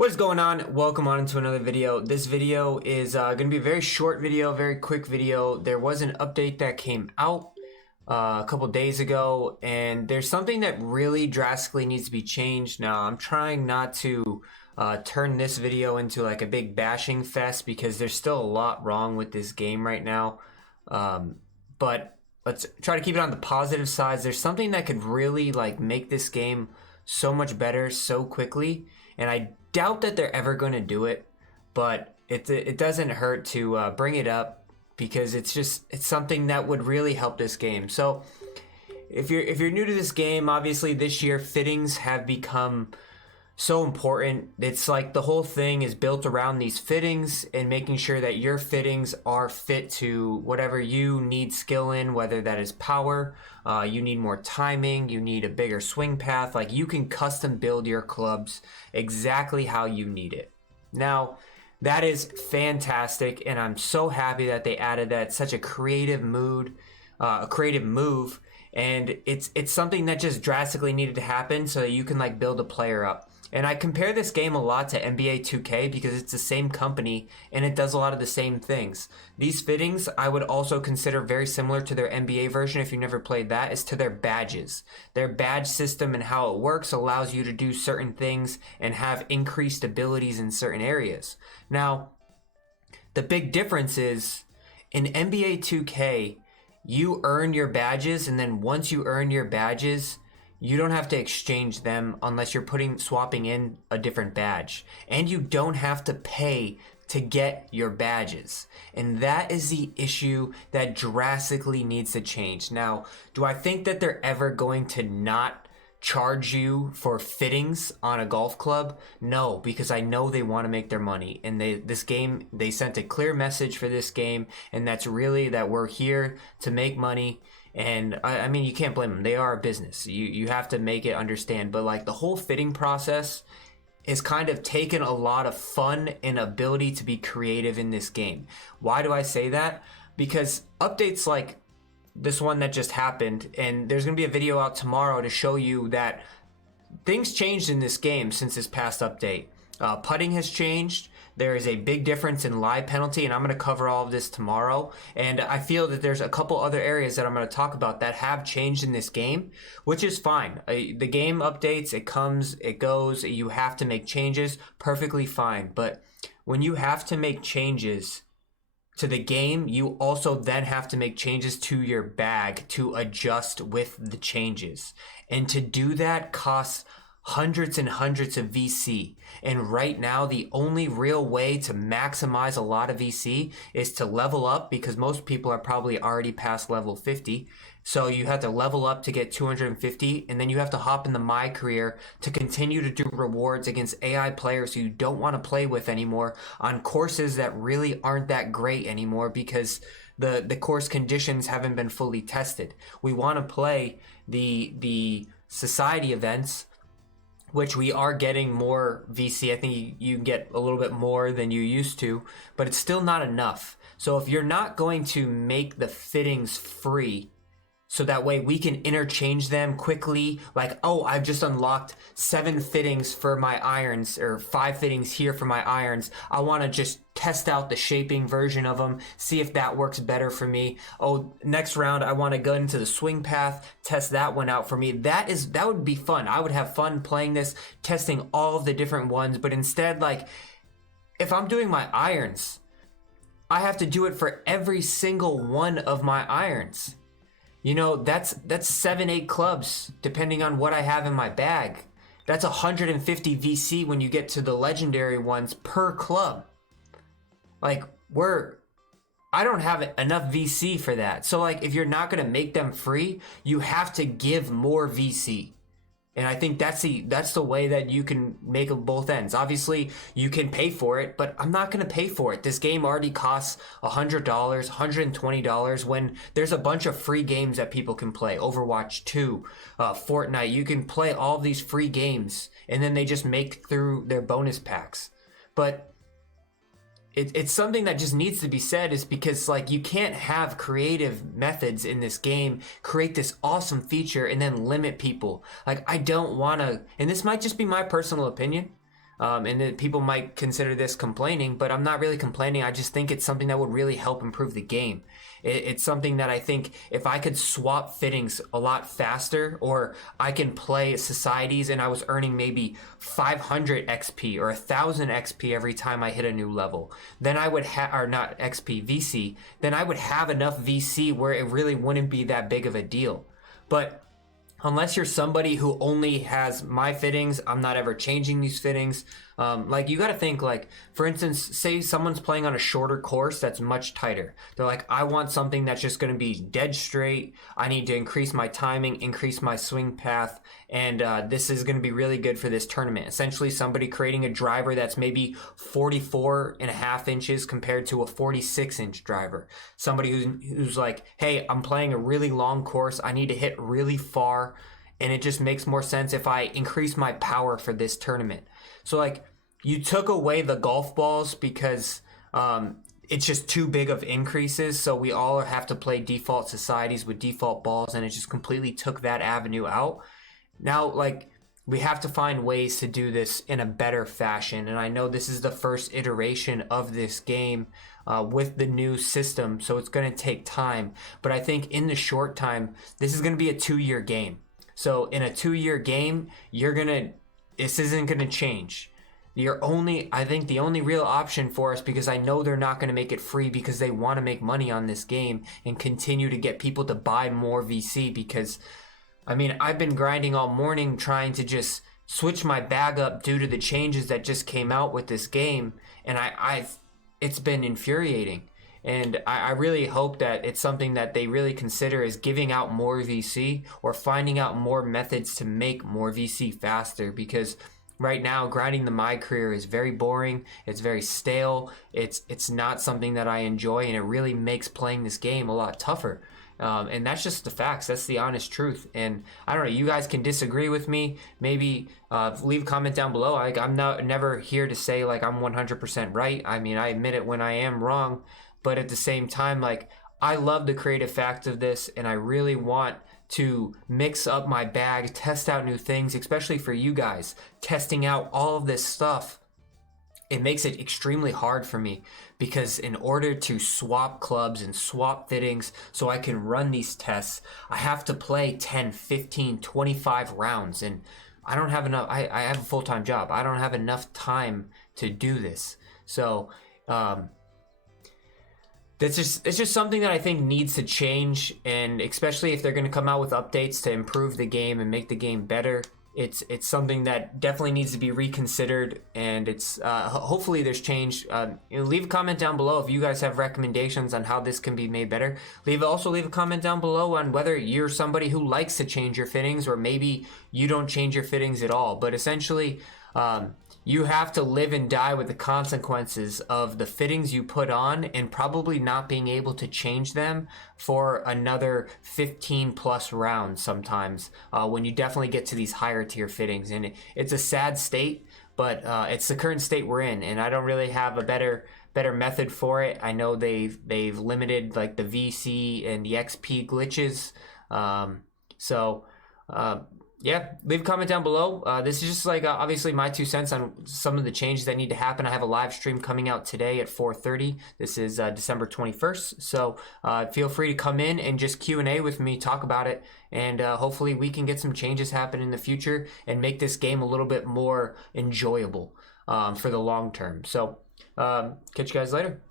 What is going on? Welcome on to another video. This video is going to be a very short video, very quick video. There was an update that came out a couple days ago, and there's something that really drastically needs to be changed. Now, I'm trying not to turn this video into like a big bashing fest because there's still a lot wrong with this game right now. But let's try to keep it on the positive side. There's something that could really like make this game so much better so quickly, and I doubt that they're ever going to do it, but it doesn't hurt to bring it up because it's something that would really help this game. So if you're new to this game, obviously this year fittings have become so important. It's like the whole thing is built around these fittings and making sure that your fittings are fit to whatever you need skill in, whether that is power, you need more timing, you need a bigger swing path. Like, you can custom build your clubs exactly how you need it. Now, that is fantastic, and I'm so happy that they added that. It's such a creative move, and it's something that just drastically needed to happen so that you can like build a player up. And I compare this game a lot to NBA 2K because it's the same company and it does a lot of the same things. These fittings I would also consider very similar to their NBA version, if you never played that, is to their badges. Their badge system and how it works allows you to do certain things and have increased abilities in certain areas. Now, the big difference is in NBA 2K, you earn your badges, and then once you earn your badges, you don't have to exchange them unless you're swapping in a different badge. And you don't have to pay to get your badges. And that is the issue that drastically needs to change. Now, do I think that they're ever going to not charge you for fittings on a golf club? No, because I know they want to make their money. And they sent a clear message for this game, and that's really that we're here to make money. And I mean, you can't blame them. They are a business. You have to make it understand. But like, the whole fitting process is kind of taken a lot of fun and ability to be creative in this game. Why do I say that? Because updates like this one that just happened, and there's going to be a video out tomorrow to show you that things changed in this game since this past update. Putting has changed. There is a big difference in live penalty, and I'm going to cover all of this tomorrow. And I feel that there's a couple other areas that I'm going to talk about that have changed in this game, which is fine. The game updates, it comes, it goes, you have to make changes, perfectly fine. But when you have to make changes to the game, you also then have to make changes to your bag to adjust with the changes. And to do that costs hundreds and hundreds of VC. And right now, the only real way to maximize a lot of VC is to level up, because most people are probably already past level 50. So you have to level up to get 250, and then you have to hop in the My Career to continue to do rewards against AI players who you don't want to play with anymore on courses that really aren't that great anymore because the course conditions haven't been fully tested. We want to play the society events, which we are getting more VC. I think you can get a little bit more than you used to, but it's still not enough. So if you're not going to make the fittings free, so that way we can interchange them quickly, like, oh, I've just unlocked 7 fittings for my irons, or 5 fittings here for my irons. I want to just test out the shaping version of them, see if that works better for me. Oh, next round I want to go into the swing path, test that one out for me. That would be fun. I would have fun playing this, testing all of the different ones. But instead, like, if I'm doing my irons, I have to do it for every single one of my irons. You know, that's 7-8 clubs depending on what I have in my bag. That's 150 VC when you get to the legendary ones per club. Like, I don't have enough VC for that. So like, if you're not going to make them free, you have to give more VC. And I think that's the way that you can make both ends. Obviously, you can pay for it, but I'm not going to pay for it. This game already costs $100, $120 when there's a bunch of free games that people can play. Overwatch 2, Fortnite. You can play all of these free games, and then they just make through their bonus packs. But it's something that just needs to be said, is because like, you can't have creative methods in this game create this awesome feature and then limit people. Like, I don't want to, and this might just be my personal opinion, And then people might consider this complaining, but I'm not really complaining. I just think it's something that would really help improve the game. It's something that I think if I could swap fittings a lot faster, or I can play societies and I was earning maybe 500 XP or 1,000 XP every time I hit a new level, then I would have, or not XP, VC, then I would have enough VC where it really wouldn't be that big of a deal. But unless you're somebody who only has my fittings, I'm not ever changing these fittings. Like, you got to think, like, for instance, say someone's playing on a shorter course that's much tighter. They're like, I want something that's just going to be dead straight. I need to increase my timing, increase my swing path, and this is going to be really good for this tournament. Essentially, somebody creating a driver that's maybe 44.5 inches compared to a 46-inch driver. Somebody who's like, hey, I'm playing a really long course. I need to hit really far, and it just makes more sense if I increase my power for this tournament. So, like, you took away the golf balls because it's just too big of increases. So we all have to play default societies with default balls, and it just completely took that avenue out. Now, like, we have to find ways to do this in a better fashion. And I know this is the first iteration of this game with the new system, so it's going to take time. But I think in the short time, this is going to be a 2-year game. So in a 2-year game, this isn't going to change. I think the only real option for us, because I know they're not going to make it free because they want to make money on this game and continue to get people to buy more VC, because, I mean, I've been grinding all morning trying to just switch my bag up due to the changes that just came out with this game, and it's been infuriating. And I really hope that it's something that they really consider is giving out more VC or finding out more methods to make more VC faster, because right now, grinding the My Career is very boring. It's very stale. It's not something that I enjoy, and it really makes playing this game a lot tougher. And that's just the facts. That's the honest truth. And I don't know, you guys can disagree with me. Maybe leave a comment down below. I'm never here to say, like, I'm 100% right. I mean, I admit it when I am wrong. But at the same time, like, I love the creative fact of this, and I really want to mix up my bag, test out new things, especially for you guys. Testing out all of this stuff, it makes it extremely hard for me, because in order to swap clubs and swap fittings so I can run these tests, I have to play 10, 15, 25 rounds, and I don't have enough. I have a full-time job. I don't have enough time to do this. So it's just something that I think needs to change, and especially if they're going to come out with updates to improve the game and make the game better, it's something that definitely needs to be reconsidered. And it's hopefully there's change. Leave a comment down below if you guys have recommendations on how this can be made better. Also leave a comment down below on whether you're somebody who likes to change your fittings, or maybe you don't change your fittings at all. But essentially, you have to live and die with the consequences of the fittings you put on, and probably not being able to change them for another 15 plus rounds sometimes, when you definitely get to these higher tier fittings. And it's a sad state, but it's the current state we're in, and I don't really have a better method for it. I know they've limited, like, the VC and the XP glitches. Yeah, leave a comment down below. This is just, like, obviously my 2 cents on some of the changes that need to happen. I have a live stream coming out today at 4:30. This is December 21st. So feel free to come in and just Q&A with me, talk about it, and hopefully we can get some changes happen in the future and make this game a little bit more enjoyable for the long term. So catch you guys later.